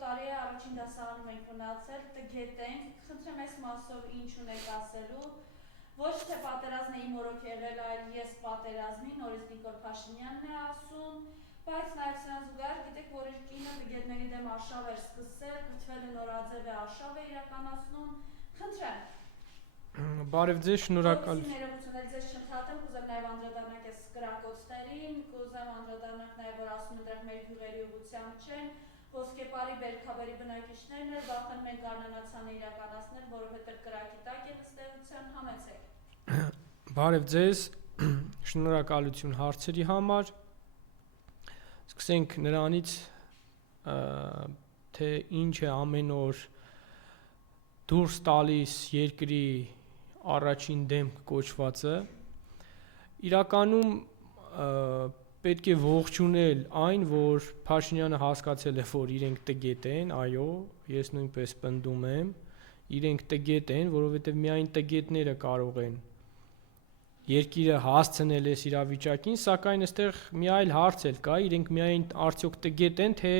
տարի է առաջին դասարանում ենք մնացել, տգետենք, խնդրեմ այս մասով ինչ ունեք ասելու, ոչ թե պատերազմն է իմ օրոք եղել, այլ ես պատերազմի, նորից Նիկոլ Փաշինյանն է ասում, բայց նաև սրան զուգահեռ գիտեք, որ իր կինը տգետների դեմ արշավ էր սկսել, կրթվելը նորաձև է արշավ է իրականացնում, խնդրեմ։ Բարև ձեզ, շնորհակալ։ Ներողություն, ձեզ չընդհատեմ, կուզեմ նաև անդրադառնանք այս կրակոցներին, կուզեմ անդրադառնանք նաև, որ ասում են դրանք մեր գյուղերի ուղղությամբ չեն, Ոսկեպարի բերքաբերի բնակիչներն էլ վախենում են գարնանացանը իրականացնել, որովհետև կրակի տակ են ըստ էության, համեցեք։ Բարև ձեզ, շնորհակալություն հարցերի համար։ Սկսենք նրանից, թե ինչ է ամեն օր դուրս տալիս երկրի առաջին դեմք կոչվածը, իրականում պետք է ողջունել այն, որ Փաշինյանը հասկացել է, որ իրենք տգետ են, այո, ես նույնպես պնդում եմ, իրենք տգետ են, որովհետև միայն տգետները կարող են երկիրը հասցնել այս իրավիճակին, սակայն այստեղ մի այլ հարց էլ կա, իրենք միայն արդյոք տգետ են, թե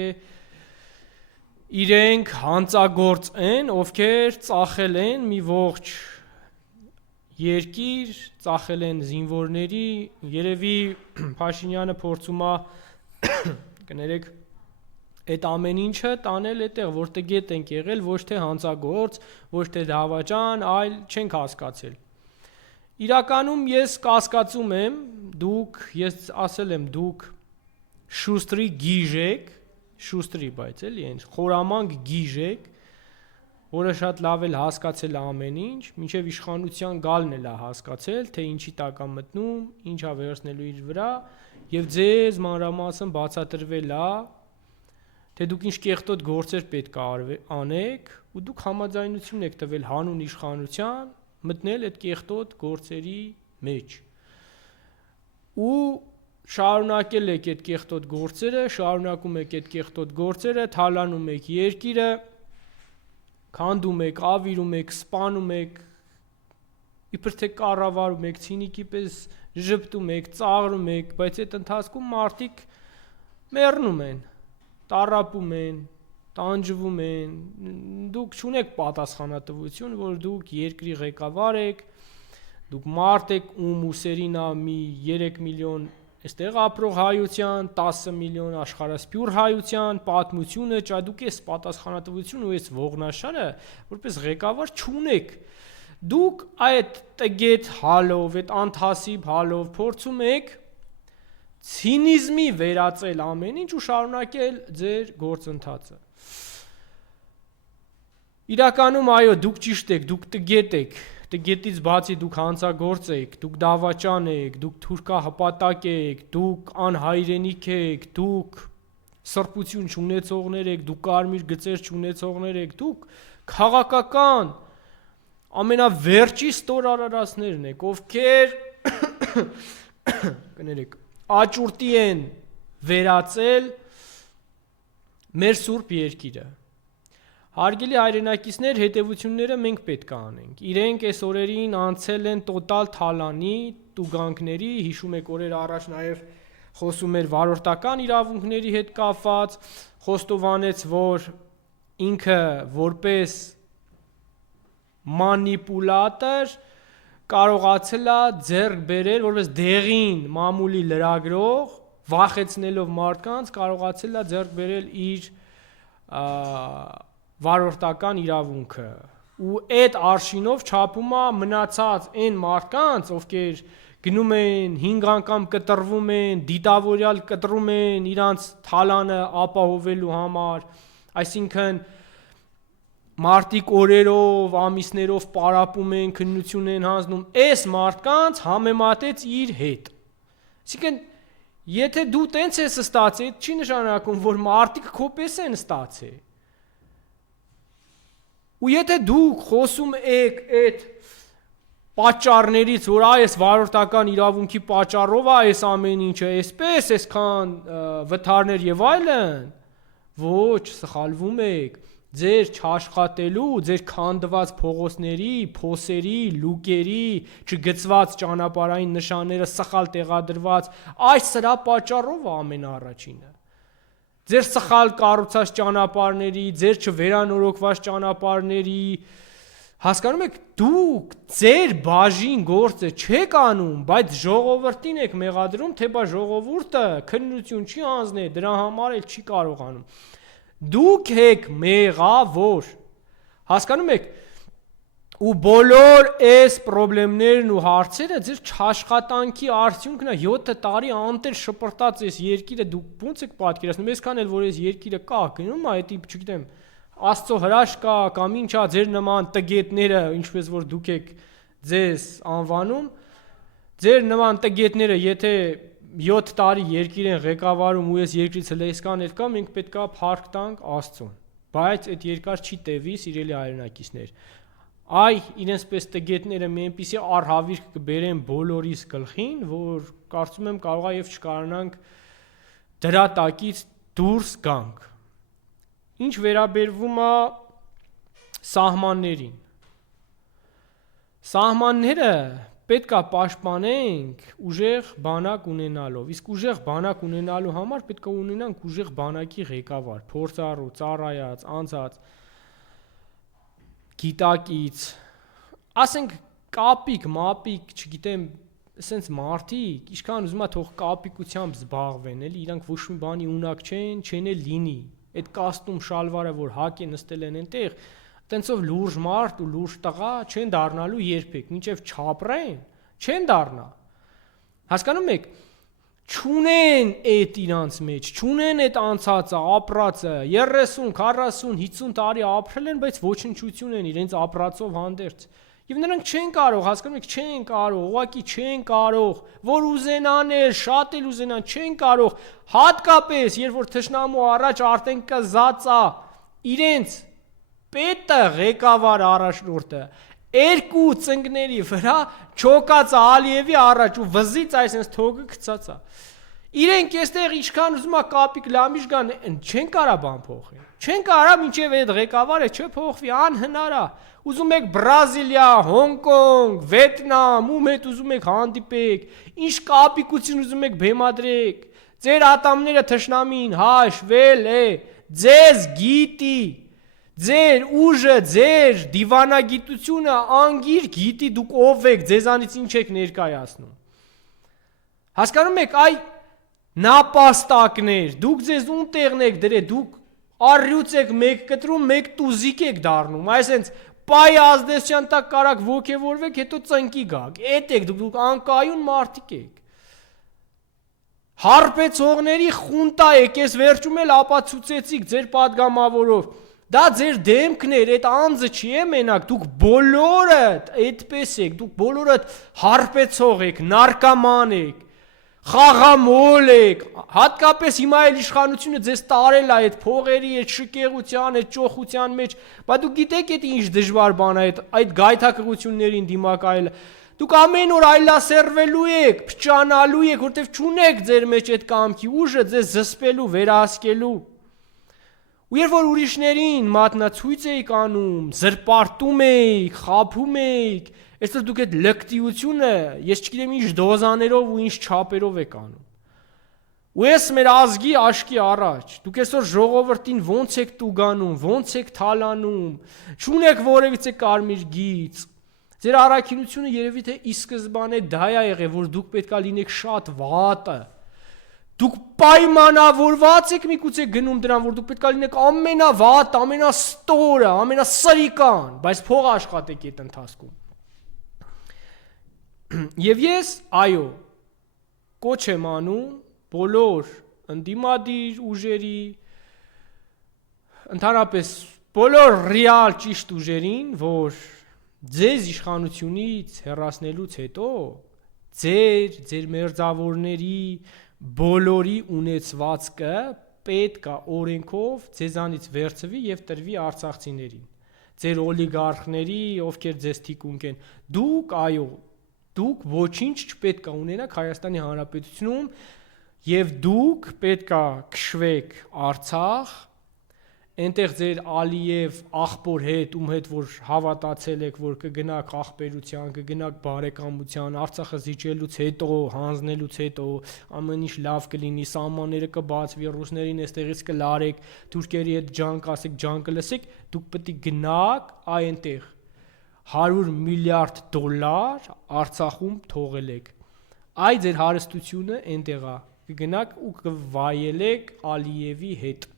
իրենք հանցագործ են, ովքեր ծախել են մի ողջ երկիր, ծախել են զինվորների, երևի Փաշինյանը փորձում է կներեք այդ ամեն ինչը տանել այդտեղ, որ տգետ ենք եղել, ոչ թե հանցագործ, ոչ թե դավաճան, այլ չենք հասկացել։ Իրականում ես կասկածում եմ, ես ասել եմ, դուք շուստրի գիժ եք, շուստրի, բայց էլի են, խորամանկ գիժ եք, որը շատ լավ էլ հասկացել է ամեն ինչ, մինչև իշխանության գալն էլ է հասկացել, թե ինչի տակ է մտնում, ինչ է վերցնելու իր վրա, եւ ձեզ մանրամասն բացատրվել է, թե դուք ինչ կեղտոտ գործեր պետք է անեք, ու դուք համաձայնություն եք տվել հանուն իշխանության մտնել այդ կեղտոտ գործերի մեջ։ Ու շարունակել եք այդ կեղտոտ գործերը, շարունակում եք այդ կեղտոտ գործերը, թալանում եք երկիրը, քանդում եք, ավիրում եք, սպանում եք, իբր թե կառավարում եք, ցինիկի պես ժպտում եք, ծաղրում եք, բայց այդ ընթացքում մարդիկ մեռնում են, տառապում են, տանջվում են, դուք չունեք պատասխանատվություն, որ դուք երկրի ղեկավար եք, դուք մարդ եք, ում ուսերին է մի 3 միլիոն այստեղ ապրող հայության, 10 միլիոն աշխարհասփյուռ հայության պատմությունը, դուք այս պատասխանատվությունը ու այս ողնաշարը որպես ղեկավար չունեք։ Դուք այդ տգետ հալով, այդ անթասիբ հալով փորձում եք ցինիզմի վերածել ամեն ինչ ու շարունակել ձեր գործընթացը։ Իրականում այո, դուք ճիշտ եք, դուք տգետ եք, տգետից բացի դուք հանցագործ եք, դուք դավաճան եք, դուք թուրքահպատակ եք, դուք անհայրենիք եք, դուք սրբություն չունեցողներ եք, դուք կարմիր գծեր չունեցողներ եք, դուք քաղաքական ամենավերջի ստորարարածներն եք, ովքեր կներեք, աճուրտի են վերածել մեր սուրբ երկիրը։ Հարգելի հայրենակիցներ, հետևությունները մենք պետք է անենք։ Իրենք այս օրերին անցել են տոտալ թալանի, տուգանքների, հիշում եք օրեր առաջ նաև խոսում էր վարորդական իրավունքների հետ կապված, խոստովանեց, որ ինքը որպես մանիպուլատոր կարողացել է ձեռք բերել, որպես դեղին մամուլի լրագրող, վախեցնելով մարդկանց, կարողացել է ձեռք բերել իր վարորդական իրավունքը ու այդ արշինով չափում է մնացած այն մարդկանց, ովքեր գնում են 5 անգամ կտրվում են, դիտավորյալ կտրում են իրանց թալանը ապահովելու համար, այսինքն մարդիկ օրերով, ամիսներով պարապում են, քննություն են հանձնում, այս մարդկանց համեմատեց իր հետ։ Այսինքն եթե դու տենց ես ստացել, չի նշանակում, որ մարդիկ քո պես են ստացել։ Ու եթե դուք խոսում եք այդ պատճառներից, որ այս վարորդական իրավունքի պատճառով է այս ամեն ինչը, այսպես, այսքան վթարներ եւ այլն, ոչ, սխալվում եք, ձեր չաշխատելու, ձեր քանդված փողոցների, փոսերի, լուկերի, չգծված ճանապարհային նշանները սխալ տեղադրված, այս սրա պատճառով է ամենաառաջինը։ ձեր սխալ կառուցած ճանապարհների, ձեր չվերանորոգված ճանապարհների, հասկանում եք, դուք ձեր բաժին գործը չեք անում, բայց ժողովրդին եք մեղադրում, թե բա ժողովուրդը քննություն չի անձնել, դրա համար էլ չի կարողանում։ Դուք եք մեղավոր, հասկանում եք, ու բոլոր այս խնդիրներն ու հարցերը ձեր աշխատանքի արդյունքն է, 7 տարի անտեր շպրտած այս երկիրը դուք ո՞նց եք պատկերացնում, այսքան էլ որ այս երկիրը կա, գնում է, դա չգիտեմ, Աստծո հրաշք կա կամ ինչա ձեր նման տգետները, ինչպես որ դուք եք ձեզ անվանում, ձեր նման տգետները, եթե 7 տարի երկիր են ղեկավարում ու այս երկրից հլեսկաներ կա, մենք պետքա փառք տանք Աստծուն, բայց այդ երկար չի տևի, սիրելի հայրենակիցներ։ Այ իրենց պես տգետները մի այնպիսի արհավիրք կբերեն բոլորիս գլխին, որ կարծում եմ կարող է եւ չկարանանք դրա տակից դուրս գանք։ Ինչ վերաբերվում է սահմաններին։ Սահմանները պետք է պաշտպանենք ուժեղ բանակ ունենալով։ Իսկ ուժեղ բանակ ունենալու համար պետք է ունենանք ուժեղ բանակի ղեկավար, փորձառու, ծառայած, անցած, գիտակից, ասենք կապիկ, մապիկ, չգիտեմ, ասենց մարդիկ, ինչքան ուզում է թող կապիկությամբ զբաղվեն, էլի իրանք ոչ մի բանի ունակ չեն էլ լինի։ Այդ կաստում շալվարը, որ հակ է նստել են այնտեղ, տենցով լուրջ մարդ ու լուրջ տղա չեն դառնալու երբեք, մինչև չապրեն, չեն դառնա։ Հասկանում եք, չունեն այդ իրանց մեջ, չունեն այդ անցածը, ապրածը, 30, 40, 50 տարի ապրել են, բայց ոչնչություն են իրենց ապրածով հանդերձ։ Եվ նրանք չեն կարող, հասկանում եք, չեն կարող, ուղղակի չեն կարող, որ ուզենան էլ, շատ էլ ուզենան, չեն կարող, հատկապես, երբ որ թշնամու առաջ արդեն կզածա իրենց պետը, ղեկավար առաջնորդը, երկու ծնկների վրա չոկած Ալիևի առաջ ու վզից այսպես թոգը գցած է։ Իրենք այստեղ ինչքան ուզում է կապիկ լամիջ գան, չեն կարա բան փոխել։ Չեն կարա մինչև այդ ղեկավարը չփոխվի, անհնար է։ Ուզում եք Բրազիլիա, Հոնկոնգ, Վիետնամ, ում հետ ուզում եք հանդիպեք, ինչ կապիկություն ուզում եք բեմադրեք։ Ձեր ատամները թշնամին հաշվել է, ձեզ գիտի, ձեր ուժը, ձեր դիվանագիտությունը անգիր գիտի դուք ով եք, ձեզանից ինչ եք ներկայացնում։ Հասկանում եք, այ նապաստակներ, դուք ձեզ ում եք դրել, դուք առյուծ եք մեկ կտրում, մեկ տուզիկ եք դառնում, այսինքն պայ ազդեցության տակ կարակ ոգևորվեք, հետո ծնկի գաք, էդ եք դուք անկայուն մարդիկ եք։ Հարբեցողների խունտա եք, ես վերջում էլ ապացուցեցիք ձեր պատգամավորով, դա ձեր դեմքն էր, այդ անձը չի է մենակ, դուք բոլորդ այդպես եք, դուք բոլորդ հարբեցող եք, նարկաման եք, խաղամոլ եք, հատկապես հիմա էլ իշխանությունը ձեզ տարել է այդ փողերի, այդ շկեղության, այդ ճոխության մեջ, բայց դուք գիտեք այդ ինչ դժվար բան է այդ գայթակղություններին դիմակայելը։ Դուք ամեն օր այլասերվելու եք, փչանալու եք, որտեվ չունեք ձեր մեջ այդ կամքի ուժը ձեզ զսպելու, վերահսկելու։ Ու երբ որ ուրիշներին մատնացույց եք անում, զրպարտում եք, խաբում եք, այսպես դուք այդ լկտիությունը, ես չգիտեմ ինչ դոզաներով ու ինչ չափերով եք անում։ Ու ես մեր ազգի աշկի առաջ, դուք այսօր ժողովրդին ոնց եք տուգանում, ոնց եք թալանում, չունեք որևիցե կարմիր գիծ։ Ձեր առաքինությունը երևի թե ի սկզբանե դա է եղել, որ դուք պետքա լինեք շատ վատը։ Դուք պայմանավորված եք միգուցե գնում դրան, որ դուք պետքա լինեք ամենավատ, ամենաստորը, ամենասրիկան, բայց փող աշխատեք այդ ընթացքում։ Եվ ես, այո, կոչ եմ անում բոլոր ընդդիմադիր ուժերի, ընդհանրապես բոլոր ռեալ ճիշտ ուժերին, որ ձեզ իշխանությունից հեռացնելուց հետո ձեր մերձավորների բոլորի ունեցվածքը պետք է օրենքով ձեզանից վերցվի եւ տրվի արցախցիներին, ձեր օլիգարխների, ովքեր ձեզ թիկունք են, դուք, այո, դուք ոչինչ չպետք է ունենաք Հայաստանի Հանրապետությունում եւ դուք պետք է քշվեք Արցախ, Այնտեղ ձեր Ալիև աղբոր հետ, ում հետ որ հավատացել եք, որ կգնաք աղբերության, կգնաք բարեկամության, Արցախը զիջելուց հետո, հանձնելուց հետո ամեն ինչ լավ կլինի, սահմանները կբացվի, ռուսներին այստեղից կլարեք, թուրքերի հետ ջան կասեք, ջան կլսեք, դուք պետք է գնաք այնտեղ 100 միլիարդ դոլար Արցախում թողել եք։ Այ ձեր հարստությունը այնտեղ է, կգնաք ու կվայելեք Ալիևի հետ։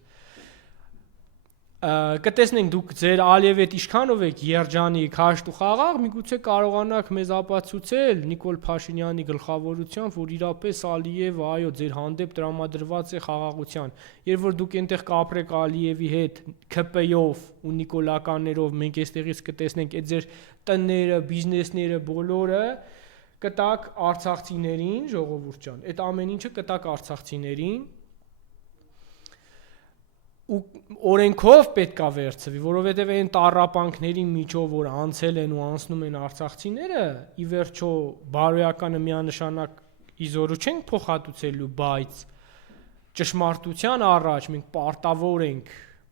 Կտեսնենք դուք ձեր Ալիևի հետ ինչքանով եք երջանիկ, հաշտ ու խաղաղ, միգուցե կարողանաք մեզ ապացուցել Նիկոլ Փաշինյանի գլխավորությամբ, որ իրապես Ալիևը այո ձեր հանդեպ տրամադրված է խաղաղության։ Երբ որ դուք այնտեղ կապրեք Ալիևի հետ ՔՊ-ով ու նիկոլականներով, մենք այստեղից կտեսնենք այդ ձեր տնները, բիզնեսները բոլորը կտակ արցախցիներին, ժողովուրդ ջան, այդ ամեն ինչը կտակ արցախցիներին ու օրենքով պետքա վերցվի, որովհետև այն տառապանքների միջով, որ անցել են ու անցնում են արցախցիները, ի վերջո բարոյականը միանշանակ իզորու չենք փոխհատուցելու, բայց ճշմարտության առաջ մենք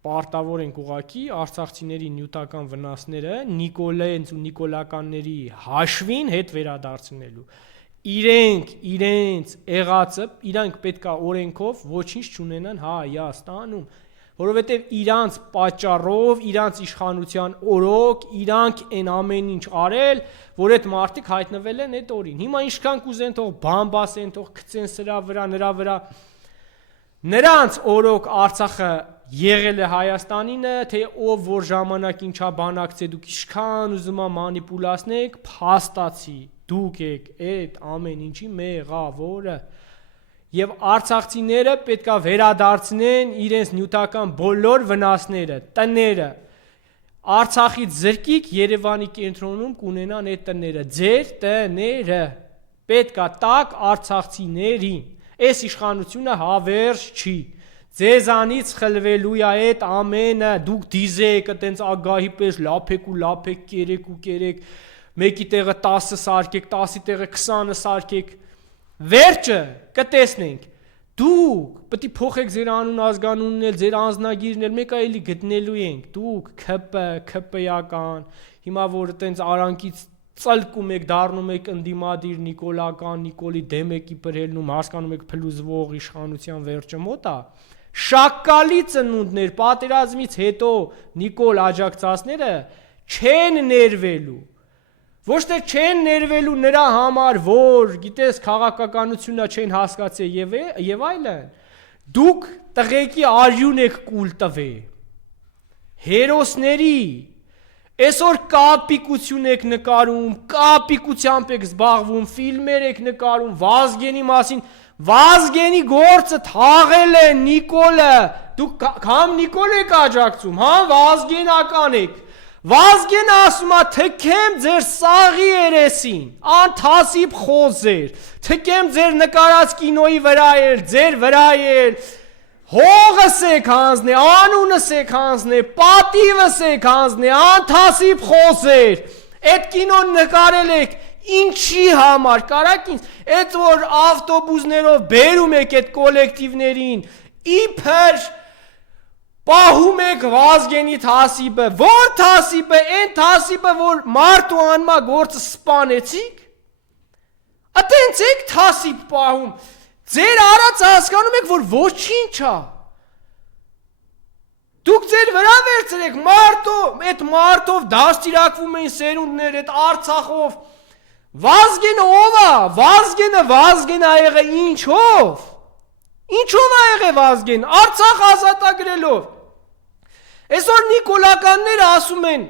պարտավոր ենք ուղղակի արցախցիների նյութական վնասները Նիկոլենց ու նիկոլականների հաշվին հետ վերադարձնելու։ Իրենց եղածը, իրանք պետքա օրենքով ոչինչ չունենան Հայաստանում, որովհետև իրանց պատճառով, իրանց իշխանության օրոք, իրանք են ամեն ինչ արել, որ այդ մարդիկ հայտնվել են այդ օրին։ Հիմա ինչքան կուզեն թող բան բասեն, թող գցեն սրա վրա, նրա վրա։ Նրանց օրոք Արցախը եղել է Հայաստանինը, թե ով որ ժամանակ ինչա բանակցե, դուք ինչքան ուզում մանիպուլացնեք, փաստացի դուք եք այդ ամեն ինչի մեղավորը։ Եվ արցախցիները պետքա վերադարձնեն իրենց նյութական բոլոր վնասները, տները, Արցախից զրկիկ Երևանի կենտրոնում կունենան այդ տները, ձեր տները, պետքա տակ արցախցիներին, այս իշխանությունը հավերժ չի, ձեզանից խլվելու է այդ ամենը, դուք դիզեք, այտենց ագահի պես լափեք ու լափեք, կերեք ու կերեք, մեկի տեղը 10 սարքեք, 10-ի տեղը 20 սարքեք, վերջը կտեսնենք, դուք պետք է փոխեք ձեր անուն ազգանունն էլ, ձեր անձնագիրն էլ, մեկ այլի գտնելու ենք, դուք ՔՊ-ական, հիմա որ այտենց արանքից ծլկում եք, դառնում եք ընդդիմադիր նիկոլական, Նիկոլի դեմ եք իբր ելնում, հասկանում եք փլուզվող իշխանության վերջը մոտ է, շակալի ծնունդներ, պատերազմից հետո Նիկոլ աջակցածները չեն ներվելու, ոչ թե չեն ներվելու նրա համար, որ գիտես քաղաքականությունը չեն հասկացել եւ այլն, դուք տղեկի արյուն եք կուլ տվե, հերոսների, այսօր կապիկություն եք նկարում, կապիկությամբ եք զբաղվում, ֆիլմեր եք նկարում, Վազգենի մասին, Վազգենի գործը թաղել է Նիկոլը, դուք համ Նիկոլ եք աջակցում, համ Վազգենական եք, Վազգենը ասում է թքեմ ձեր սաղի երեսին, անթասիբ խոզեր, թքեմ ձեր նկարած կինոյի վրա էլ, ձեր վրա էլ, հողս եք հանձնե, անունս եք հանձնե, պատիվս եք հանձնե, անթասիբ խոզեր, այդ կինոն նկարել եք, ինչի համար, կարակ ինձ, այդ որ ավտոբուզներով բերում եք այդ կոլեկտիվներին, իբր պահում եք Վազգենի թասիբը, որ թասիբը, այն թասիբը, որ մարդ ու անմա գործը սպանեցիք, ատենց եք թասիբ պահում, ձեր արած հասկանում եք, որ ոչինչ է, դուք ձեր վրա վերցրեք, այդ մարդով դաստիարակվում էին սերունդներ, այդ Արցախով, Վազգենը ով է, Վազգենը ա եղել ինչով, ինչով ա եղել Վազգեն, Արցախ ազատագրելով, այսօր նիկոլականները ասում են,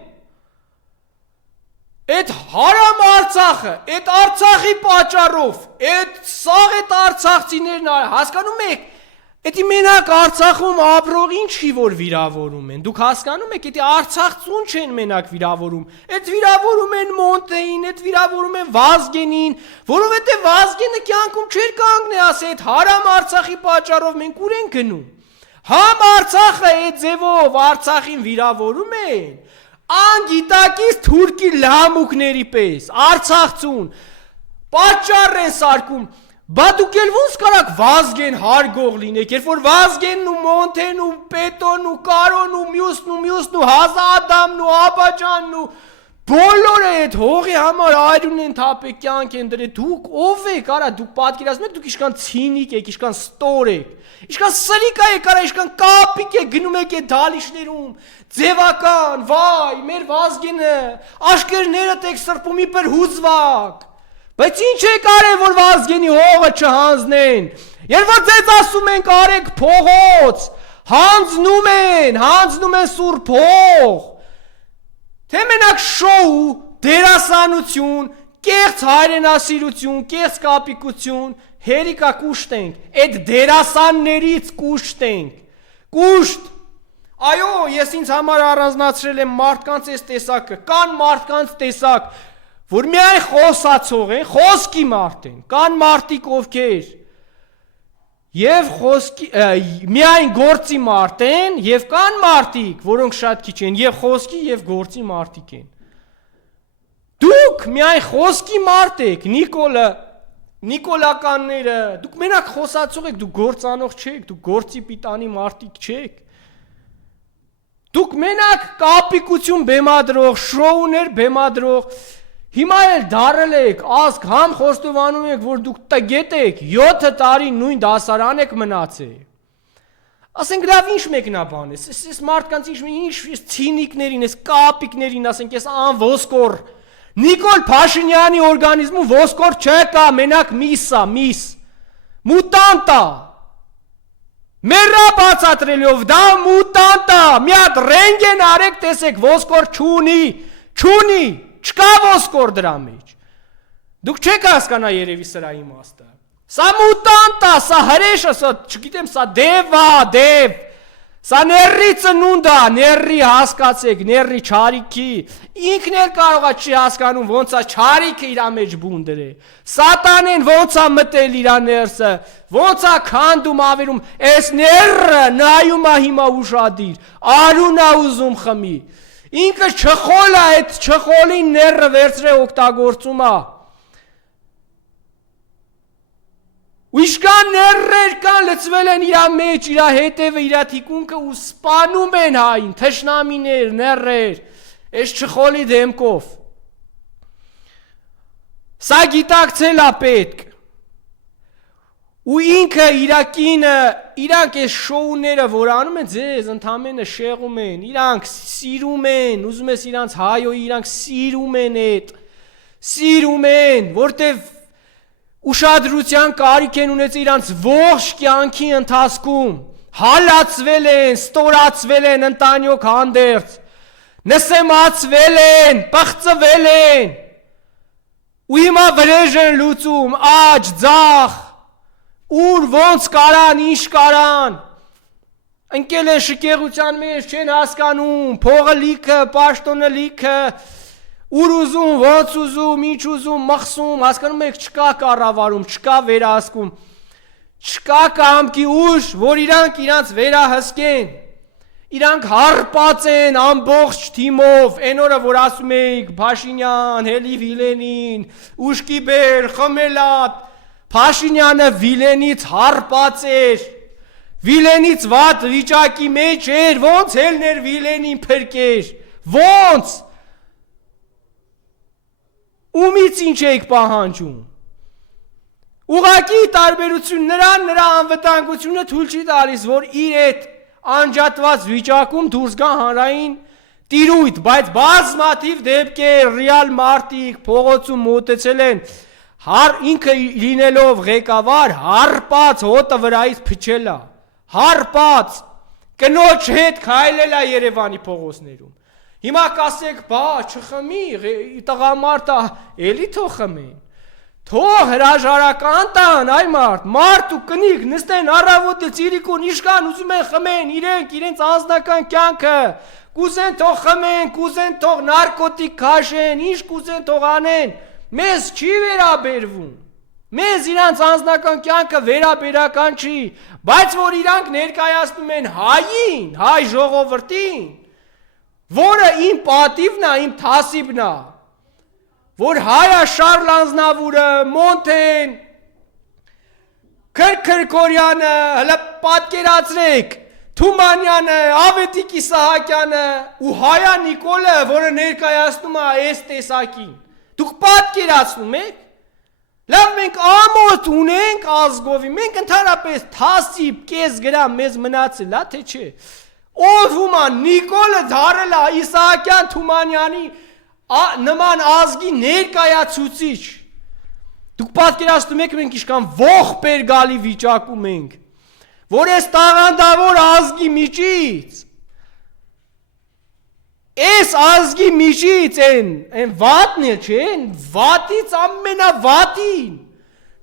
այդ հարամ Արցախը, այդ Արցախի պատճառով, այդ սաղ այդ արցախցիներն հասկանում եք, Էդի մենակ Արցախում ապրող ինչի որ վիրավորում են, դուք հասկանում եք, էդի Արցախցուն չեն մենակ վիրավորում, էդ վիրավորում են Մոնտեին, էդ վիրավորում են Վազգենին, որովհետև Վազգենը կյանքում չէր կանգնի ասի, էդ հարամ Արցախի պատճառով մենք ուր ենք գնում, համ Արցախը էդ ձևով Արցախին վիրավորում են, անգիտակից թուրքի լամուկների պես, Արցախցուն, պատճառ են սարկում, Բա դուք էլ ոնց կարաք Վազգեն հարգող լինեք, երբ որ Վազգենն ու Մոնթեն ու Պետոն ու Կարոն ու մյուսն ու Հազադամն ու Աբաջանն ու բոլորը այդ հողի համար այրուն են թափե կյանք են դրել, դուք ով եք, արա դուք պատկերացնում եք, դուք իշքան ցինիկ եք, իշքան ստոր եք, իշքան սրիկա եք, արա իշքան կապիկ եք, գնում եք այդ դալիշներում, ձևական, վայ, մեր Վազգենը, աշկերներդ եք սրբում իբր հուզվակ, բայց ինչ եք արել, որ Վազգենի հողը չհանձնեն, երբ որ ձեզ ասում ենք արեք փողոց, հանձնում են սուրբ հող, թե մենակ շոու, դերասանություն, կեղծ հայրենասիրություն, կեղծ կապիկություն, հերիկա կուշտենք, այդ դերասաններից կուշտենք, կուշտ, այո, ես ինձ համար առանձնացրել եմ մարդկանց այս տեսակը, կան մարդկանց տեսակ, որ միայն խոսացող են, խոսքի մարդ են, կան մարդիկ ովքեր, և միայն գործի մարդ են, և կան մարդիկ, որոնք շատ քիչ են, և խոսքի և գործի մարդիկ են, դուք միայն խոսքի մարդ եք, Նիկոլականները, դուք մենակ խոսացող եք, դուք գործանող չեք, դուք գործի պիտանի մարդիկ չեք, դուք մենակ կապիկություն բեմադրող, շոուներ բեմադրող, հիմա էլ դարել եք, ազգ համ խոստովանում եք, որ դուք տգետ եք, 7 տարի նույն դասարան եք մնացել, ասենք լավ ինչ մեկնաբան ես, ես մարդկանց ինչ ցինիկներին, ես կապիկներին, ասենք ես անոսկոր, Նիկոլ Փաշինյանի օրգանիզմում ոսկոր չկա, մենակ միս, մուտանտա, մերա բացատրելով, դա մուտանտա, մի հատ ռենգեն արեք տեսեք, ոսկոր չունի, չկա ոսկոր դրա մեջ, դուք չեք հասկանա երևի սրա իմաստը, սա մուտանտա, սա հրեշը, սա չգիտեմ, սա դև, սա ներրի ծնունդա, ներրի հասկացեք, ներրի չարիքի, ինքն էլ կարողա չի հասկանում ոնց է չարիքը իրա մեջ բուն դրե, սատանեն ոնց է մտել իրա ներսը, ոնց է քանդում ավերում, այս ներրը նայում է հիմա ուշադիր, արուն է ուզում խմի, ինքը չխոլ է, այդ չխոլին ներրը վերցրե օգտագործում է, ու իշկան ներրեր կան լծվել են իրա մեջ, իրա հետևը, իրա թիկունքը ու սպանում են հային, թշնամիներ, ներրեր, այս չխոլի դեմքով, սա գիտակցել է պետք, ու ինքը իրա կինը, իրանք այս շոուները, որ անում են ձեզ, ընդամենը շեղում են, իրանք սիրում են, ուզում ես իրանց հայոյի, իրանք սիրում են, որտև ուշադրության կարիք են ունեցել իրանց ողջ կյանքի ընթացքում, հալացվել են, ստորացվել են ընտանյոք հանդերձ, նսեմացվել են, պղծվել են, ու հիմա վրեժ են լուծում, աջ, ձախ, ուր ոնց կարան, ինչ կարան, ընկել են շկեղության մեջ, չեն հասկանում, փողը լիքը, պաշտոնը լիքը, ուր ուզում, ոնց ուզում, ինչ ուզում, մխսում, հասկանում եք չկա կառավարում, չկա վերահսկում, չկա կամքի ուժ, որ իրանք վերահսկեն, իրանք հարպած են ամբողջ թիմով, այն օրը, որ ասում էիք Փաշինյան, հելի Վիլենին, ուշքի բեր, խմելատ, Փաշինյանը Վիլենից հարպած էր, Վիլենից վատ վիճակի մեջ էր, ոնց հելներ Վիլենին փրկեր, ոնց, ումից ինչ եք պահանջում, ուղղակի տարբերություն նրա անվտանգությունը թույլ չի տալիս, որ իր այդ անջատված վիճակում դուրս գա հանրային տիրույթ, բայց բազմաթիվ դեպքեր ռեալ մարդիկ փողոցում մոտեցել են, ինքը լինելով ղեկավար, հարպած հոտը վրայից փչելա, հարպած, կնոջ հետ քայլելա Երևանի փողոցներում, հիմա կասեք, բա չխմի, տղամարդը, էլի թող խմեն, թող հրաժարական տան, այ մարդ ու կնիկ նստեն առավոտը ծիրիկուն, իշկան ուզում են խմեն, իրենց անձնական կյանքը, կուզեն թող խմեն, կուզեն թող նարկոտիկ քաշեն, ինչ կուզեն թող անեն, մեզ չի վերաբերվում, մեզ իրանց անձնական կյանքը վերաբերական չի, բայց որ իրանք ներկայացնում են հային, հայ ժողովրդին, որը իմ պատիվն է, իմ թասիբն է, որ հայա Շարլ Անձնավուրը, Մոնթեն, Քրքրքորյանը, հələ պատկերացրեք, Թումանյանը, Ավետիք Իսահակյանը ու Հայա Նիկոլը, որը ներկայացնում է այս տեսակին։ Դուք պատկերացնում եք։ Լավ, մենք ամոթ ունենք ազգովի, մենք ընդհանրապես թասիբ կես գրամ մեզ մնացել, թե չէ։ Ով ումա Նիկոլը դարել է Իսահակյան Թումանյանի նման ազգի ներկայացուցիչ։ Դուք պատկերացնում եք մենք իշքան ողբեր գալի վիճակում ենք, որ այս տաղանդավոր ազգի միջից, այս ազգի միջից են վատն է, չէ, վատից ամենավատին,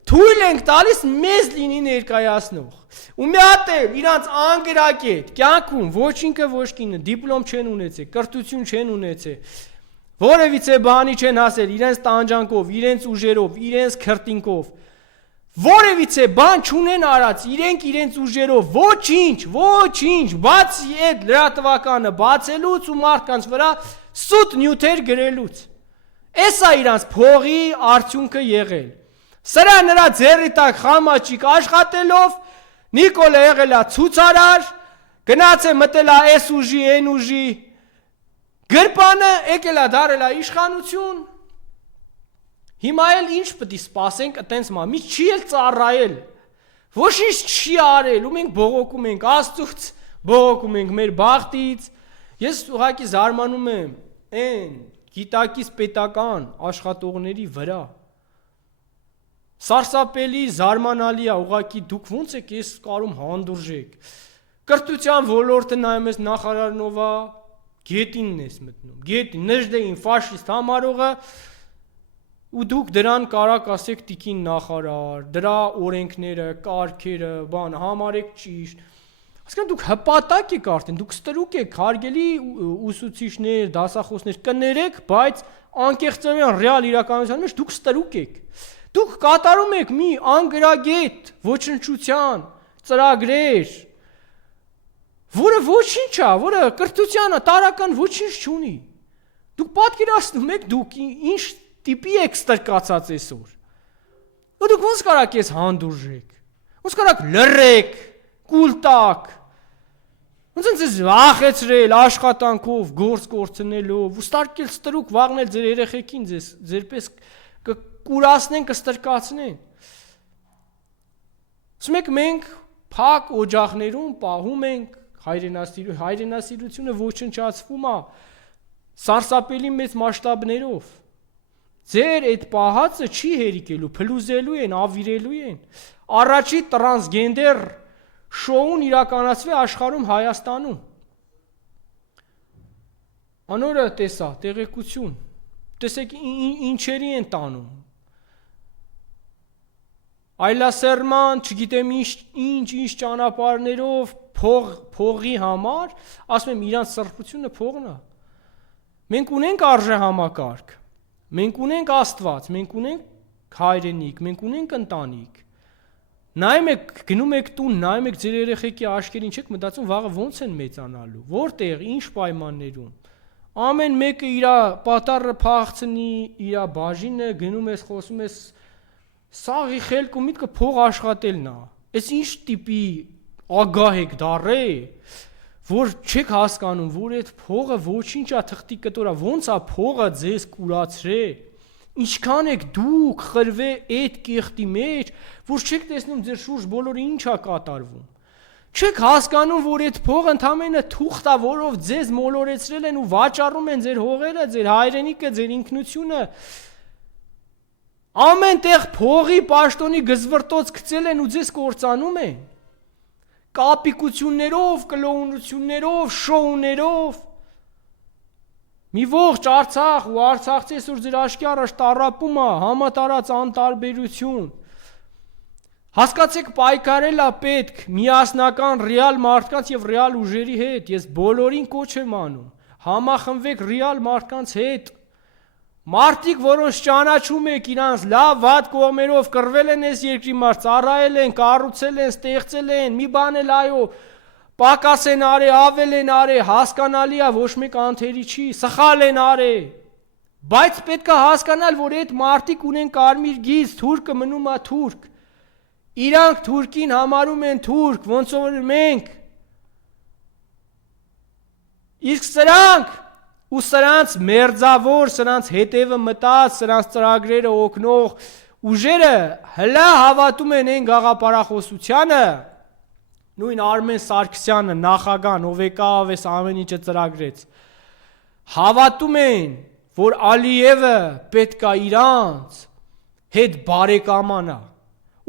թույլ ենք տալիս մեզ լինի ներկայացնող, ու մի հատ էլ իրանց անգրակետ, կյանքում ոչինքը ոչ կինը, դիպլոմ չեն ունեցել, կրթություն չեն ունեցել, որևիցե բանի չեն հասել իրենց տանջանքով, իրենց ուժերով, իրենց քրտինքով, որևիցե բան չունեն արած, իրենց ուժերով, ոչինչ, բացի այդ լրատվականը բացելուց ու մարդկանց վրա սուտ նյութեր գրելուց։ Էսա իրանց փողի արդյունքը եղել։ Սրա նրա ձեռի տակ խամաճիկ աշխատելով, Նիկոլը եղել է ցուցարար, գնաց է մտել է այս ուժի, այն ուժի, գրպանը եկել է դարել է իշխանություն։ Հիմա էլ ինչ պետք է սպասենք այտենց մամի չի էլ ծառայել։ Ոչինչ չի արել, ու մենք բողոքում ենք Աստծուց, բողոքում ենք մեր բախտից։ Ես ուղղակի զարմանում եմ այն գիտակից պետական աշխատողների վրա։ Սարսափելի, զարմանալի է, ուղղակի դուք ոնց եք ես կարում հանդուրժեք։ Կրթության ոլորտը նայում ես նախարարնով է, գետինն ես մտնում, գետին, Նժդեին ֆաշիստ համարողը, ու դուք դրան կարակ ասեք տիկին նախարար, դրա օրենքները, կարգերը, բան, համարեք ճիշտ։ Հասկանում դուք հպատակ եք արդեն, դուք ստրուկ եք, հարգելի ուսուցիչներ, դասախոսներ, կներեք, բայց անկեղծորեն ռեալ իրականության մեջ դուք ստրուկ եք։ Դուք կատարում եք մի անգրագետ ոչնչության ծրագրեր, որը ոչինչ է, որը կրթությանը տարական ոչինչ չունի։ Դուք պատկերացնում եք դուք ինչ տիպի եք ստրկացած այսօր։ Ու դուք ոնց կարաք ես հանդուրժեք, ոնց կարաք լռեք, կուլ տաք, ոնց ես վախեցրել աշխատանքով, գործ կորցնելով, ու ստարկել ստրուկ վաղնել ձեր երեխեքին, ձերպես կկուրացնեն, կստրկացնեն։ Ասում եք մենք փակ օջախներում պահում ենք հայրենասիրությունը ոչնչացվում է սարսափելի մեծ մասշտաբներով։ Ձեր այդ պահածը չի հերիկելու, փլուզելու են, ավիրելու են։ Առաջի տրանսգենդեր շոուն իրականացվի աշխարհում Հայաստանում։ Անորը տեսա, տեղեկություն։ Տեսեք ինչերի են տանում։ Այլասերման, չգիտեմ ինչ ճանապարհներով փողի համար, ասում եմ իրանց սրբությունը փողն է։ Մենք ունենք արժեհամակարգ, մենք ունենք Աստված, մենք ունենք հայրենիք, մենք ունենք ընտանիք։ Նայում եք, գնում եք տուն, նայում եք ձեր երեխեքի աչքերին, չեք մտածում վաղը ոնց են մեծանալու, որտեղ, ինչ պայմաններում։ Ամեն մեկը իր պատառը փախցնի, իր բաժինը գնում ես, խոսում ես, սաղի խելք ու միտքը փող աշխատելն է։ Այս ինչ տիպի ագահ եք դառե, որ չեք հասկանում, որ այդ փողը ոչինչ է թղթի կտորա, ոնց է փողը ձեզ կուրացրե։ Ինչքան եք դուք խրվե այդ կեղտի մեջ, որ չեք տեսնում ձեր շուրջ բոլորը ինչ է կատարվում։ Չեք հասկանում, որ այդ փողը ընդամենը թուղթ է, որով ձեզ մոլորեցրել են ու վաճառում են ձեր հողերը, ձեր հայրենիքը, ձեր ինքնությունը։ Ամեն տեղ փողի պաշտոնի գզվրտոց գցել են ու ձեզ կործանում են։ Կապիկություններով, կլոունություններով, շոուներով։ Մի ողջ Արցախ ու Արցախցի այսօր ձեր աչքի առաջ տառապում է, համատարած անտարբերություն։ Հասկացեք, պայքարել է պետք միասնական ռեալ մարդկանց եւ ռեալ ուժերի հետ։ Ես բոլորին կոչ եմ անում։ Համախմբվեք ռեալ մարդկանց հետ։ Մարդիկ, որոնց ճանաչում եք իրանց լավ վատ կողմերով, կռվել են այս երկրի մարդ, ծառայել են, կառուցել են, ստեղծել են, մի բան էլ այո, պակաս են արել, ավել են արել, հասկանալի է, ոչ մեկ անթերի չի, սխալ են արել։ Բայց պետք է հասկանալ, որ այդ մարդիկ ունեն կարմիր գիծ, թուրքը մնում է թուրք։ Իրանք թուրքին համարում են թուրք, ոնց որ մենք։ Իսկ սրանք ու սրանց մերձավոր, սրանց հետևը մտած, սրանց ծրագրերը օգնող ուժերը հլա հավատում են այն գաղափարախոսությանը, նույն Արմեն Սարգսյանը, նախագահան, ով եկավ այս ամեն ինչը ծրագրեց, հավատում են, որ Ալիևը պետքա իրանց հետ բարեկամանա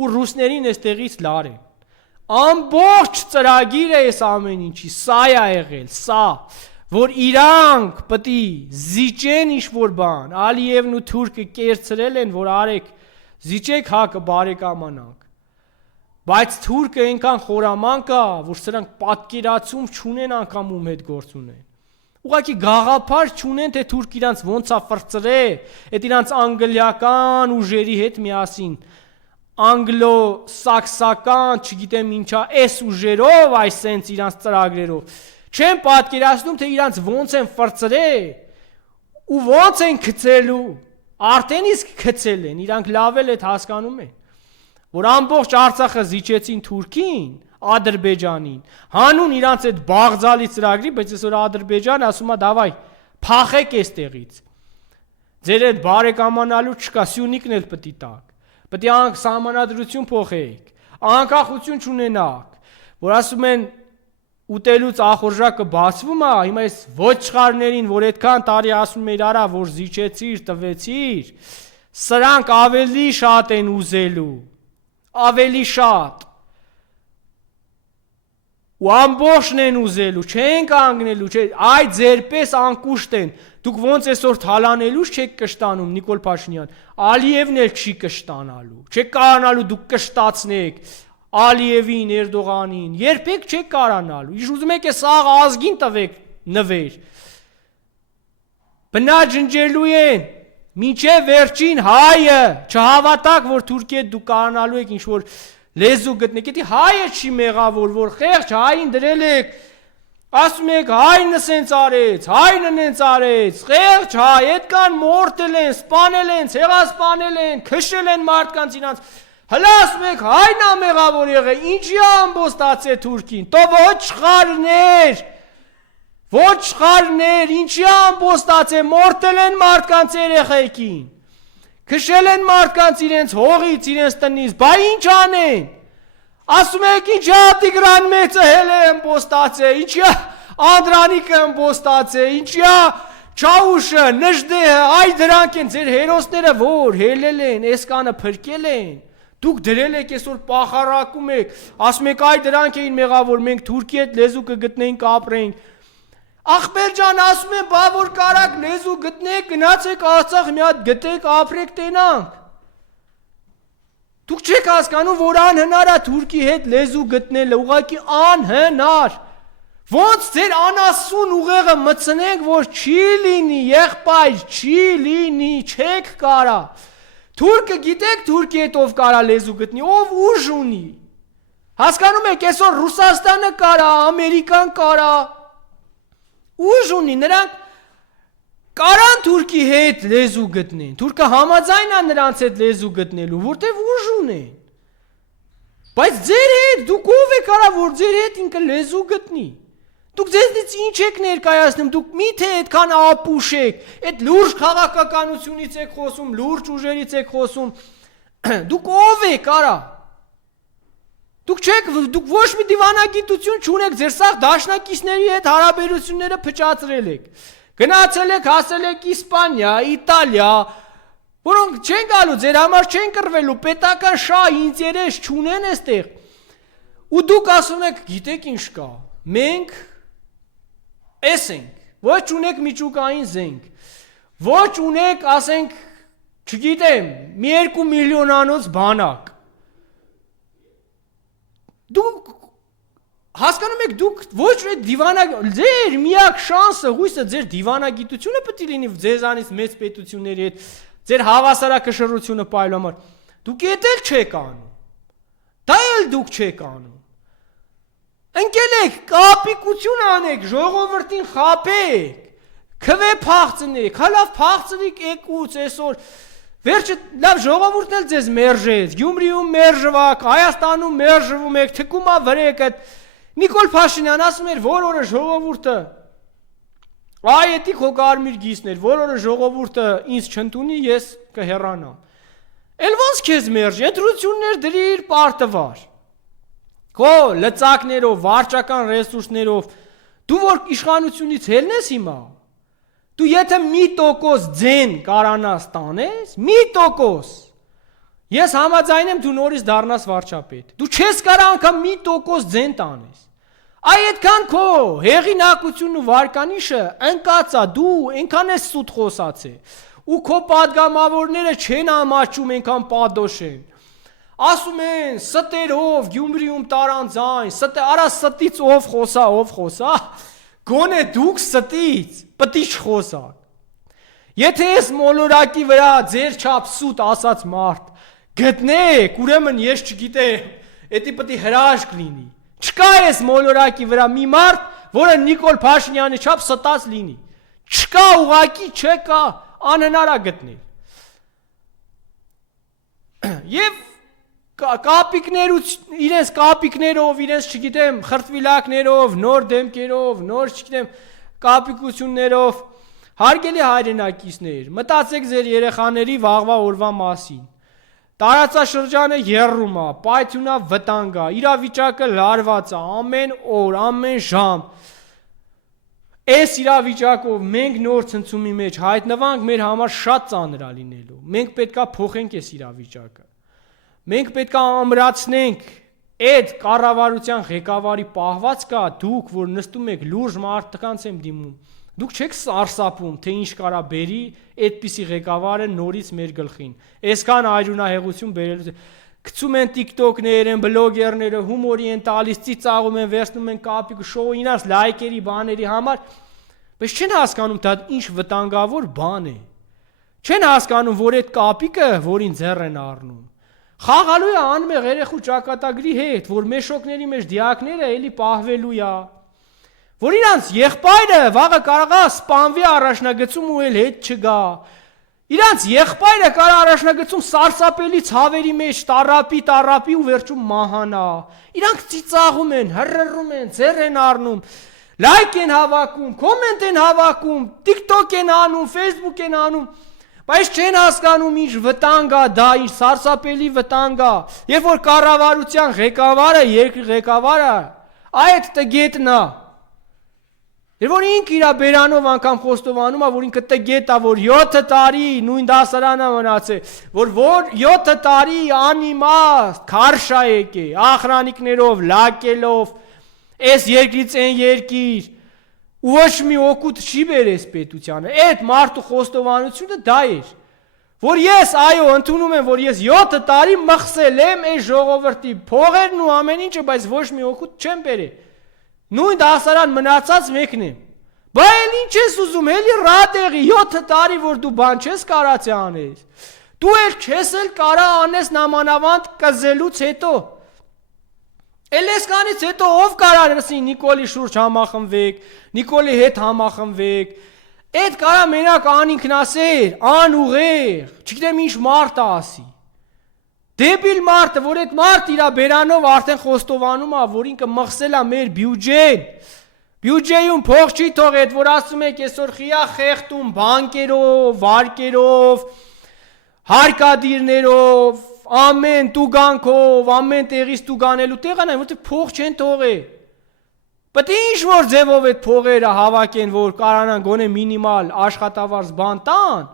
ու ռուսներին այստեղից լարեն։ Ամբողջ ծրագիրը այս ամեն ինչի սա է եղել, սա, որ իրանք պետք է զիջեն ինչ-որ բան, Ալիևն ու թուրքը կերցրել են, որ արեք, զիջեք հակը բարեկամանանք։ Բայց թուրքը այնքան խորամանկ է, որ սրանք պատկերացում չունեն անգամ ում հետ գործ ունեն։ Ուղղակի գաղափար չունեն, թե թուրք իրանց ոնց է ֆրծրե, այդ իրանց անգլիական ուժերի հետ միասին, անգլո-սաքսական, չգիտեմ ինչա, այս ուժերով, այս սենց իրանց ծրագրերով, չեն պատկերացնում, թե իրանց ոնց են ֆրծրե, ու ոնց են գցելու, արդեն իսկ գցել են, իրանք լավ էլ այդ հասկանում են, որ ամբողջ Արցախը զիջեցին Թուրքին, Ադրբեջանին, հանուն իրանց այդ բաղձալի ծրագրի, բայց այսօր Ադրբեջանը ասում է դավայ, փախեք էստեղից, ձեր այդ բարեկամանալու չկա, Սյունիքն էլ պտի տակ, պտի սահմանադրություն փոխեք, անկախություն չունենաք, որ ասում են ուտելուց ախորժակը բացվում է, հիմա այս ոչխարներին, որ այդքան տարի ասում էր արա, որ զիջեցիր, տվեցիր, սրանք ավելի շատ են ուզելու, ավելի շատ, ու ամբողջն են ուզելու, չեն կանգնելու, այ ձեր պես անկուշտ են, դուք ոնց այսօր թալանելուց չեք կշտանում, Նիկոլ Փաշինյան, Ալիևն էլ չի կշտանալու, չեք կարանալու դուք կշտացնեք Ալիևին, Էրդողանին, երբեք չեք կարանալու, իշ ուզում եք այս աղ ազգին տվեք նվեր, բնաջնջելու են, մինչև վերջին հայը, չհավատակ, որ Թուրքիա դուք կարանալու եք ինչ-որ լեզու գտնեք, եթե հայը չի մեղավոր, որ խեղճ հային դրել եք, ասում եք հայն նսենց արեց, հայն նենց արեց, խեղճ հայ, այդքան մորտել են, սպանել են, ցեղասպանել են, քշել են մարդկանց իրանց, հլա ասում եք հայն ա մեղավոր եղել, ինչի ամբոստացե Թուրքին, տո ոչխարներ, ինչի ամբոստացե, մորտել են մարդկանց երեխեքին, քշել են մարդկանց իրենց հողից, իրենց տնից, բա ինչ անեն, ասում եք ինչի Տիգրան մեծը հել է ըմբոստացե, ինչի Անդրանիկը ըմբոստացե, ինչի Չաուշը, Նժդեհը, այ դրանք են ձեր հերոսները, որ հելել են, էսկանը փրկել են, դուք դրել եք այսօր պախարակում եք, ասում եք այ դրանք էին մեղավոր, մենք Թուրքիի հետ լեզու կգտնենք, ապրենք, ախպեր ջան, ասում են, բա որ կարակ լեզու գտնեք, գնացեք Արցախ մի հատ գտեք, ապրեք տենանք։ Դուք չեք հասկանում, որ անհնար է Թուրքի հետ լեզու գտնելը, ուղղակի անհնար։ Ոնց ձեր անասուն ուղեղը մտցնենք, որ չի լինի, եղբայր, չի լինի, չեք կարա։ Թուրքը գիտեք Թուրքի հետ ով կարա լեզու գտնի, ով ուժ ունի։ Հասկանում եք, այսօր Ռուսաստանը կարա, Ամերիկան կարա, ուժ ունի, նրանք կարան Թուրքի հետ լեզու գտնեն, Թուրքը համաձայն է նրանց հետ լեզու գտնելու, որտև ուժ ունեն, բայց ձեր հետ, դուք ով եք արա, որ ձեր հետ ինքը լեզու գտնի, դուք ձեզնից ինչ եք ներկայացնում, դուք միթե այդքան ապուշ եք, այդ լուրջ քաղաքականությունից եք խոսում, լուրջ ուժերից եք խոսում, դուք ով եք արա, դուք ոչ մի դիվանագիտություն չունեք, ձեր սաղ դաշնակիցների հետ հարաբերությունները փչացրել եք, գնացել եք, հասել եք Իսպանիա, Իտալիա, որոնք չեն գալու, ձեր համար չեն կռվելու, պետական շահ, ինտերես չունեն այստեղ, ու դուք ասում եք, գիտեք ինչ կա, մենք էս ենք, ոչ ունեք միջուկային զենք, ոչ ունեք, ասենք, չգիտեմ, մի 2 միլիոնանոց բանակ, դուք հասկանում եք դուք ոչ ձեր միակ շանսը հույսը ձեր դիվանագիտությունը պետք է լինի ձեզանից մեծ պետությունների հետ ձեր հավասարակշռությունը պայելու համար դուք էլ չեք անում դա էլ դուք չեք անում ընկել եք կապիկություն անեք ժողովրդին խաբեք քվե փախցնեք հալավ փախցնեք եկուց այսօր Վերջը լավ ժողովուրդն էլ ձեզ մերժեց, Գյումրիում մերժվակ, Հայաստանում մերժվում եք, թքումա վրեք այդ Նիկոլ Փաշինյան ասում էր, որ օրը ժողովուրդը այ էդի քո կարմիր գիսներ, որ օրը ժողովուրդը ինձ չընդունի, ես կհեռանամ։ Էլ ոնց քեզ մերժի, ընտրություններ դրիր պարտվար։ Քո լծակներով, վարչական ռեսուրսներով դու որ իշխանությունից ելնես հիմա, դու եթե 1% ձեն կարանաս տանես, 1%, ես համաձայն եմ դու նորից դառնաս վարչապետ։ Դու չես կարող անգամ 1% ձեն տանես։ Այ այդքան քո հեղինակությունն ու վարկանիշը ընկած է, դու այնքան ես սուտ խոսացե։ Ու քո падգամավորները չեն ամաչում այնքան պատոշ են։ Ասում են ստերով Գյումրիում տարան ձայն, արա ստից ով խոսա, գոնե դուք ստից, պտի չխոսակ։ Եթե ես մոլորակի վրա ձեր չափ սուտ ասած մարդ գտնեք, ուրեմն ես չգիտեմ, էդի պտի հրաշք լինի։ Չկա ես մոլորակի վրա մի մարդ, որը Նիկոլ Փաշինյանի չափ ստած լինի։ Չկա ուղակի չկա, անհնար է գտնել։ Եվ իրենց կապիկներով, իրենց չգիտեմ, խրտվիլակներով, նոր դեմքերով, նոր չգիտեմ, կապիկություններով, հարգելի հայրենակիցներ, մտածեք ձեր երեխաների վաղվա օրվա մասին։ Տարածաշրջանը եռում է, պայթյունա վտանգ է, իրավիճակը լարված է, ամեն օր, ամեն ժամ։ Այս իրավիճակով մենք նոր ցնցումի մեջ հայտնվանք, մեր համար շատ ծանր է լինելու։ Մենք պետքա փոխենք այս իրավիճակը։ Մենք պետքա ամրացնենք այդ կառավարության ղեկավարի պահվածքը, դուք որ նստում եք լուրջ մարդկանց եմ դիմում։ Դուք չեք սարսափում, թե ինչ կարա բերի այդպիսի ղեկավարը նորից մեր գլխին։ Այսքան այրունահեղություն բերելու գցում են TikTok-ներ, են բլոգերները, հումորի են տալիս, ծիծաղում են, վերցնում են կապիկ, շոու իրաց լայքերի, բաների համար, բայց չեն հասկանում դա ինչ վտանգավոր բան է։ Չեն հասկանում, որ այդ կապիկը, որին ձեռ են առնում, խաղալու է անմեղ երեխու ճակատագրի հետ, որ մեշոկների մեջ դիակները էլի պահվելու է։ Որ իրանց եղբայրը վաղը կարողա սպանվի առաջնագծում ու էլ հետ չգա։ Իրանց եղբայրը կարող առաջնագծում սարսափելի ցավերի մեջ տարապի ու վերջում մահանա։ Իրանք ծիծաղում են, հռռում են, ձեռ են առնում, լայք են հավաքում, կոմենտ են հավաքում, TikTok են անում, Facebook են անում, բայց չեն հասկանում ինչ վտանգ է դա, ինչ սարսափելի վտանգ է։ Երբ որ կառավարության ղեկավարը, երկրի ղեկավարը այդ տգետն է։ Երբ որ ինք իր բերանով անգամ խոստովանում է, որ ինքը տգետ է, որ 7 տարի նույն դասարանը մնացել, որ 7 տարի անիմաստ քարշա եկե, ախրանիկներով, լակելով, այս երկրից այն երկիր, ոչ մի օգուտ չի բերես պետությանը։ Այդ մարդու խոստովանությունը դա էր, որ ես այո ընդունում եմ, որ ես 7 տարի մխսել եմ այս ժողովրդի փողերն ու ամեն ինչը, բայց ոչ մի օգուտ չեմ բերել։ Նույն դասարան մնացած մեկն եմ։ Բա էլ ինչ ես ուզում, էլի ռատեղի 7 տարի, որ դու բան չես կարացի անես։ Դու էլ չես էլ կարա անես նամանավանդ կզելուց հետո։ Էլ էսքանից հետո ով կարա լսի Նիկոլի շուրջ համախմվեք, Նիկոլի հետ համախմվեք։ Այդ կարա մենակ անինքնասեր, անուղեղ, չգիտեմ ինչ մարդ ասի։ Դեբիլ մարդը, որ այդ մարդ իր բերանով արդեն խոստովանում է, որ ինքը մխսել է մեր բյուջեն։ Բյուջեում փող չի թողել, որ ասում եք այսօր խիա խեղտում բանկերով, վարկերով, հարկադիրներով, ամեն տուգանքով, ամեն տեղից տուգանելու տեղան այն, որտեղ փող չեն թողել։ Պետք է ինչ որ ձևով այդ փողերը հավաքեն, որ կարողանան գոնե մինիմալ աշխատավարձ բան տան,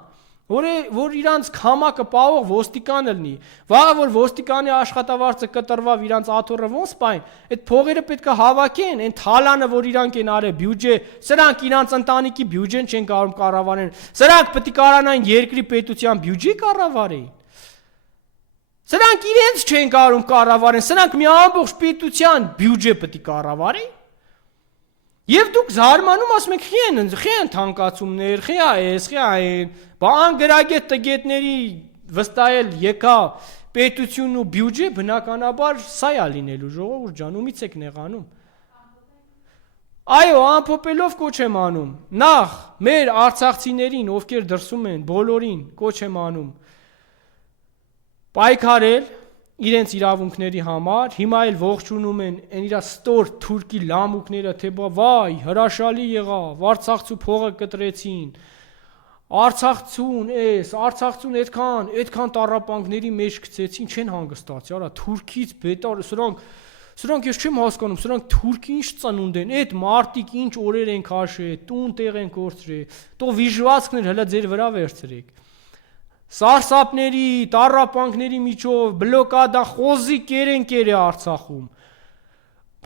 որ իրանց քամակը պահող ոստիկանը լինի։ Վաղը որ ոստիկանի աշխատավարձը կտրվավ իրանց աթոռը ոնց պայն, այդ փողերը պետք է հավաքեն, այն թալանը, որ իրանք են արել բյուջե, սրանք իրանց ընտանիքի բյուջեն չեն կարող կառավարեն, սրանք պետք է կարողանան երկրի պետության բյուջե կառավարեն։ Սրանք իրենց չեն կարող կառավարեն, սրանք մի ամբողջ պետության բյուջե պետք է կառավարեն։ Եվ դուք զարմանում ասում եք խիեն թանկացումներ, խիա էս, խիա այն, բան գրագետ տգետների վստահել եկա պետությունն ու բյուջե բնականաբար սա է լինելու ժողովուրդ ջան, ումից եք նեղանում։ Այո, ամփոփելով կոչ եմ անում։ Նախ մեր արցախցիներին, ովքեր դրսում են, բոլորին կոչ եմ անում։ պայքարել իրենց իրավունքների համար, հիմա էլ ողջունում են այն իր ստոր թուրքի լամուկները, թե վայ, հրաշալի եղավ, Արցախցու փողը կտրեցին, Արցախցուն այդքան տառապանքների մեջ գցեցին, չեն հանգստացի, արա թուրքից բետար, սրանք ես չեմ հասկանում, սրանք թուրքի ինչ ծնունդ են, այդ մարտիկ ինչ օրեր են քաշել, տուն տեղ են կորցրել, տո վիժվածքներ հələ ձեր վրա վերցրեք։ Սարսափների, տառապանքների միջով, բլոկադա խոզի կերենկեր է Արցախում։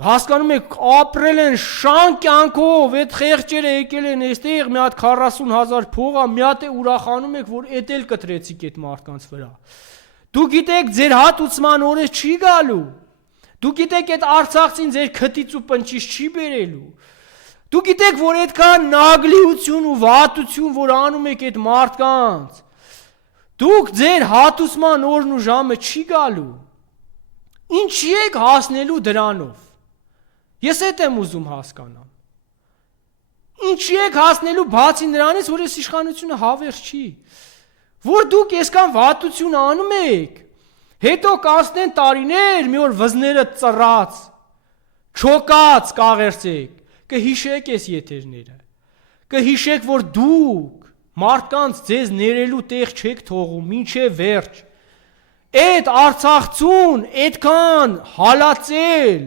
Հասկանում եք, ապրել են շան կյանքով, այդ խեղճերը եկել են այստեղ, մի հատ 40,000 փողա, մի հատ է ուրախանում եք, որ էդ էլ կտրեցիք այդ մարդկանց վրա։ Դու գիտեք, ձեր հատուցման օրը չի գալու։ Դու գիտեք, այդ Արցախցին ձեր քթից ու պնչից չի բերելու։ Դու գիտեք, որ այդքան նագլիություն ու վատություն, որ անում եք այդ մարդկանց, դուք ձեր հատուցման օրն ու ժամը չի գալու։ Ինչի եք հասնելու դրանով։ Ես այդ եմ ուզում հասկանամ։ Ինչի եք հասնելու բացի նրանից, որ այս իշխանությունը հավերժ չի։ Որ դուք այսքան վատություն անում եք, հետո կանցնեն տարիներ, մի օր վզները ծռած, չոկած կաղերցեք, կհիշեք այս եթերները։ Կհիշեք, որ դուք մարդկանց ձեզ ներելու տեղ չեք թողում, մինչև վերջ։ Այդ Արցախցուն այդքան հալածել,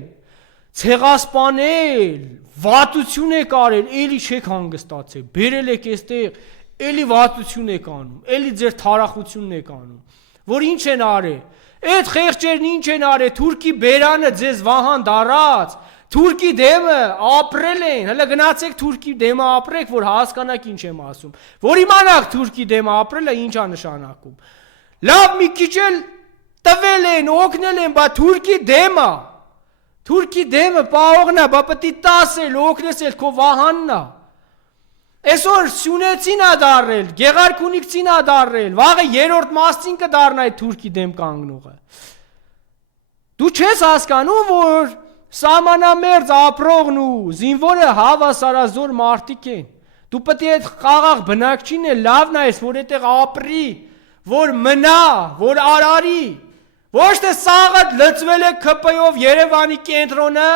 ցեղասպանել, վատություն եք արել, էլի չեք հանգստացել, բերել եք այստեղ, էլի վատություն եք անում, էլի ձեր թարախությունն եք անում, որ ինչ են արել, այդ խեղճերն ինչ են արել, թուրքի բերանը ձեզ վահան դարած, թուրքի դեմը ապրել են, հələ գնացեք թուրքի դեմը ապրեք, որ հասկանաք ինչ եմ ասում, որ իմանաք թուրքի դեմը ապրելը ինչ է նշանակում։ Լավ մի քիչ էլ տվել են, օգնել են, բա թուրքի դեմը պահողն է, բա պետք է տասել, օգնես էլ քո վահանն է։ Այսօր Սյունեցին է դարել, Գեղարքունիքցին է դարել, վաղը երրորդ մասցին կդառնա այդ թուրքի դեմ կանգնողը։ Դու չես հասկանում, որ սահմանամերձ ապրողն ու զինվորը հավասարազոր մարդիկ են։ Դու պետք է այդ խաղաղ բնակչին էլ լավ նայես, որ այդտեղ ապրի, որ մնա, որ արարի։ Ոչ թե սաղը լծվել է ԿՊ-ով Երևանի կենտրոնը,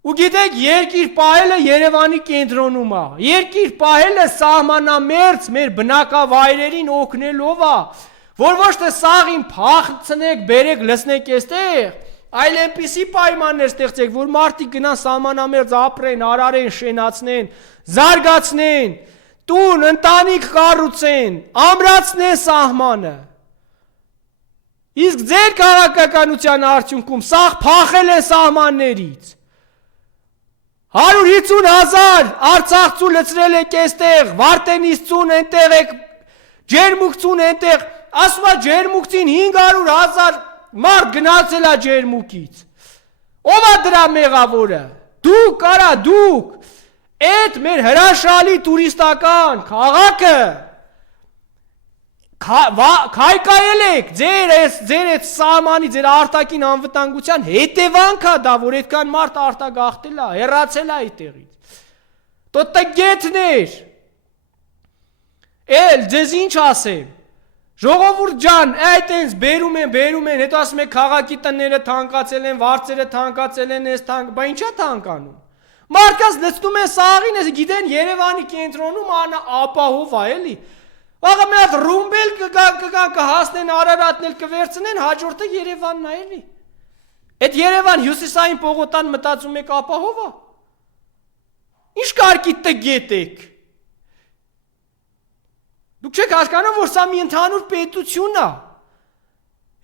ու գիտեք, երկիր պահելը Երևանի կենտրոնում է։ Երկիր պահելը սահմանամերձ մեր բնակավայրերին օգնելով է, որ ոչ թե սաղին փախցնեք, բերեք, լցնեք այստեղ, այլ այնպիսի պայմաններ ստեղծեք, որ մարդիկ գնան սահմանամերձ ապրեն, արարեն, շենացնեն, զարգացնեն, տուն, ընտանիք կառուցեն, ամրացնեն սահմանը։ Իսկ ձեր քաղաքականության արդյունքում սաղ փախել են սահմաններից։ 150,000 Արցախցու լցրել եք այստեղ, Վարդենից ծուն այնտեղ եք, ջերմուկցուն այնտեղ, ասում է ջերմուկցին 500,000 մարդ գնացել է ջերմուկից։ Ո՞վ է դրա մեղավորը։ Դուք, արա դուք, այդ մեր հրաշալի տուրիստական քաղաքը քայքայել եք, ձեր այդ սահմանի, ձեր արտաքին անվտանգության հետևանքա դա, որ այդքան մարդ արտագաղթել է, հեռացել է այդտեղից։ Տո տգետներ։ Էլ ձեզ ինչ ասեմ։ Ժողովուրդ ջան, այդ այնց բերում են, հետո ասում եք քաղաքի տները թանկացել են, վարձերը թանկացել են, բա ինչա թանկանում։ Մարդկանց լցնում են սաղին, գիտեն Երևանի կենտրոնում ապահով է, էլի։ Վաղը մի հատ ռումբել կգան կհասնեն Արարատն էլ կվերցնեն, հաջորդը Երևանն է, էլի։ Այդ Երևան հյուսիսային պողոտան մտածում եք ապահով է։ Ինչ կարգի տգետ եք։ Դուք չեք հասկանում, որ սա մի ընդհանուր պետություն է։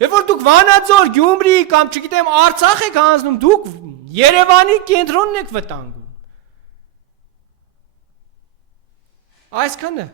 Եվ որ դուք Վանաձոր, Գյումրի կամ չգիտեմ Արցախ եք հանձնում, դուք Երևանի կենտրոնն եք վտանգում։ Այսքանը։